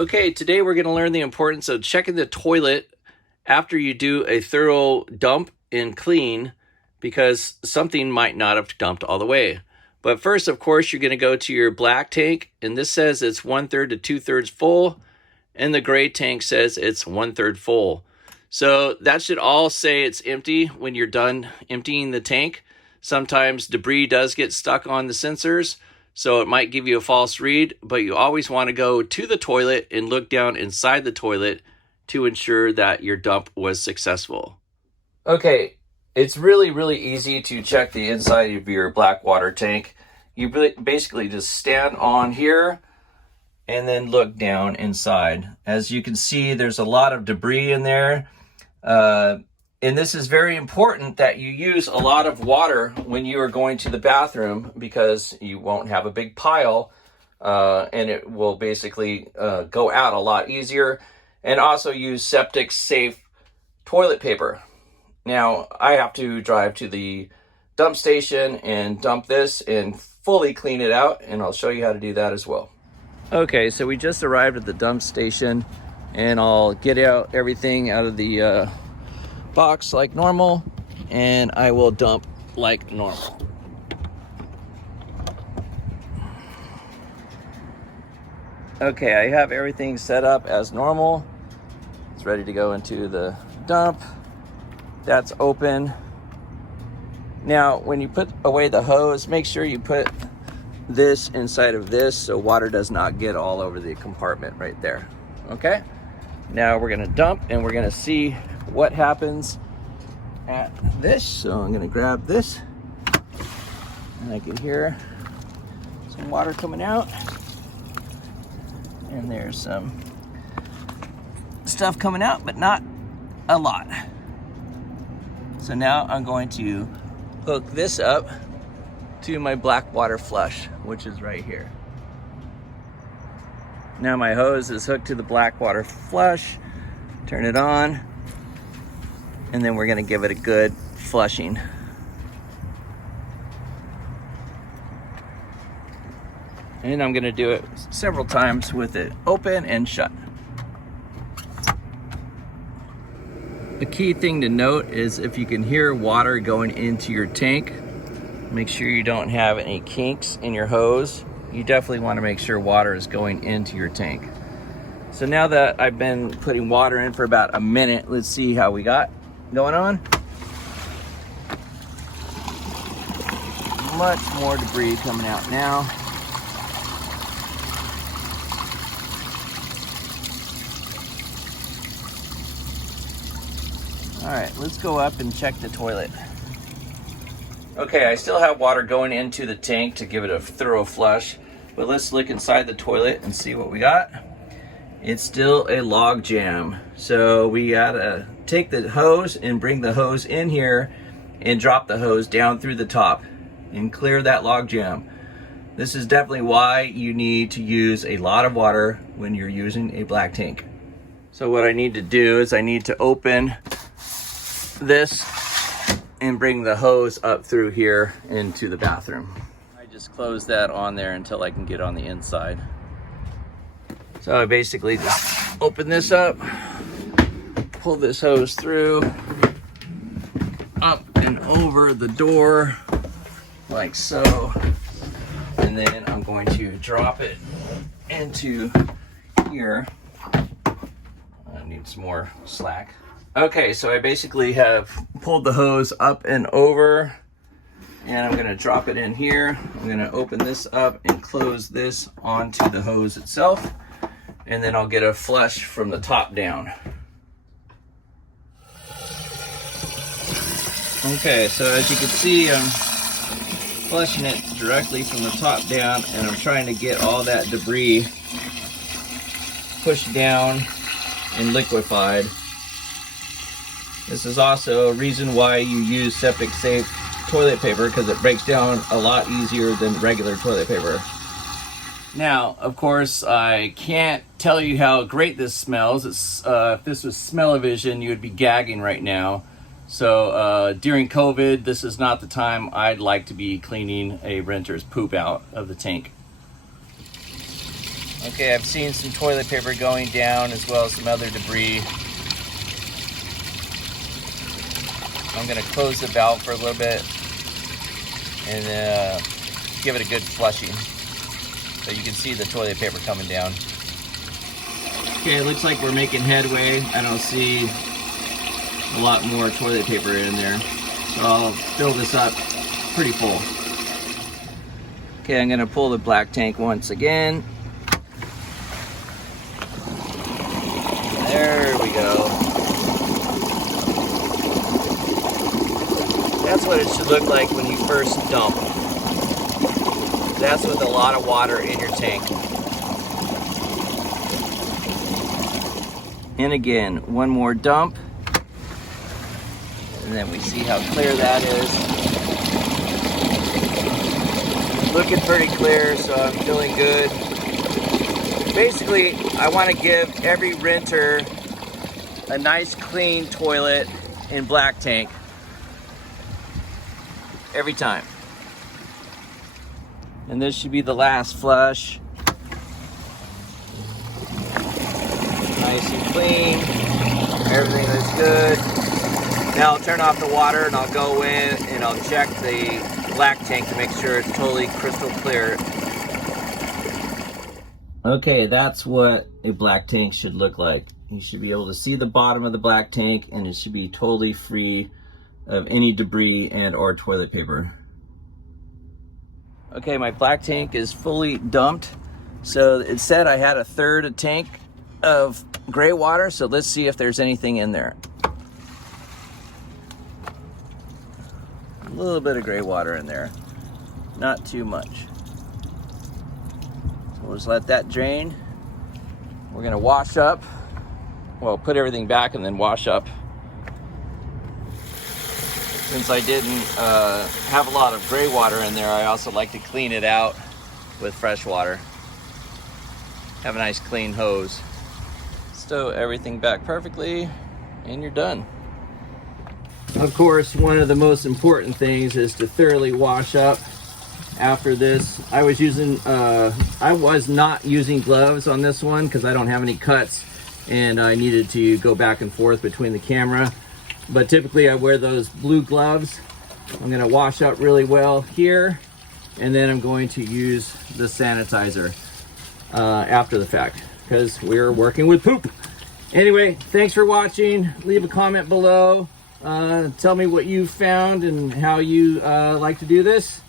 Okay, today we're going to learn the importance of checking the toilet after you do a thorough dump and clean, because something might not have dumped all the way. But first, of course, you're going to go to your black tank, and this says it's 1/3 to 2/3 full, and the gray tank says it's 1/3 full. So that should all say it's empty when you're done emptying the tank. Sometimes debris does get stuck on the sensors, so it might give you a false read, but you always want to go to the toilet and look down inside the toilet to ensure that your dump was successful. Okay, it's really easy to check the inside of your black water tank. You basically just stand on here and then look down inside. As you can see, there's a lot of debris in there. And this is very important that you use a lot of water when you are going to the bathroom, because you won't have a big pile and it will basically go out a lot easier. And also use Septic Safe toilet paper. Now, I have to drive to the dump station and dump this and fully clean it out, and I'll show you how to do that as well. Okay, so we just arrived at the dump station, and I'll get out everything out of the box like normal, and I will dump like normal. Okay, I have everything set up as normal. It's ready to go into the dump. That's open. Now, when you put away the hose, make sure you put this inside of this so water does not get all over the compartment right there. Okay? Now we're gonna dump and we're gonna see what happens at this. So I'm gonna grab this, and I can hear some water coming out. And there's some stuff coming out, but not a lot. So now I'm going to hook this up to my black water flush, which is right here. Now my hose is hooked to the black water flush. Turn it on, and then we're gonna give it a good flushing. And I'm gonna do it several times with it open and shut. The key thing to note is if you can hear water going into your tank, make sure you don't have any kinks in your hose. You definitely want to make sure water is going into your tank. So now that I've been putting water in for about a minute, let's see how we got going on. Much more debris coming out now. All right, let's go up and check the toilet. Okay, I still have water going into the tank to give it a thorough flush, but let's look inside the toilet and see what we got. It's still a log jam. So we gotta take the hose and bring the hose in here and drop the hose down through the top and clear that log jam. This is definitely why you need to use a lot of water when you're using a black tank. So what I need to do is I need to open this and bring the hose up through here into the bathroom. I just close that on there until I can get on the inside. So I basically just open this up, pull this hose through, up and over the door, like so. And then I'm going to drop it into here. I need some more slack. Okay, so I basically have pulled the hose up and over, and I'm gonna drop it in here. I'm gonna open this up and close this onto the hose itself, and then I'll get a flush from the top down. Okay, so as you can see, I'm flushing it directly from the top down, and I'm trying to get all that debris pushed down and liquefied. This is also a reason why you use Septic Safe toilet paper, because it breaks down a lot easier than regular toilet paper. Now, of course, I can't tell you how great this smells. If this was smell-o-vision, you would be gagging right now. So during COVID, this is not the time I'd like to be cleaning a renter's poop out of the tank. Okay, I've seen some toilet paper going down as well as some other debris. I'm gonna close the valve for a little bit and give it a good flushing so you can see the toilet paper coming down. Okay, it looks like we're making headway. I don't see a lot more toilet paper in there, so I'll fill this up pretty full. Okay, I'm gonna pull the black tank once again. There we go. That's what it should look like when you first dump. That's with a lot of water in your tank. And again, one more dump. And then we see how clear that is. Looking pretty clear, so I'm feeling good. Basically, I want to give every renter a nice clean toilet in black tank. Every time. And this should be the last flush. Nice and clean. Everything looks good. Now I'll turn off the water and I'll go in and I'll check the black tank to make sure it's totally crystal clear. Okay, that's what a black tank should look like. You should be able to see the bottom of the black tank and it should be totally free of any debris and or toilet paper. Okay, my black tank is fully dumped. So it said I had a third a tank of gray water, so let's see if there's anything in there. A little bit of gray water in there, not too much. So we'll just let that drain. We're gonna wash up. Well, put everything back and then wash up. Since I didn't have a lot of gray water in there, I also like to clean it out with fresh water. Have a nice clean hose. Stow everything back perfectly and you're done. Of course, one of the most important things is to thoroughly wash up after this. I was not using gloves on this one because I don't have any cuts and I needed to go back and forth between the camera. But typically I wear those blue gloves. I'm gonna wash up really well here and then I'm going to use the sanitizer after the fact because we're working with poop. Anyway, thanks for watching. Leave a comment below. Tell me what you found and how you like to do this.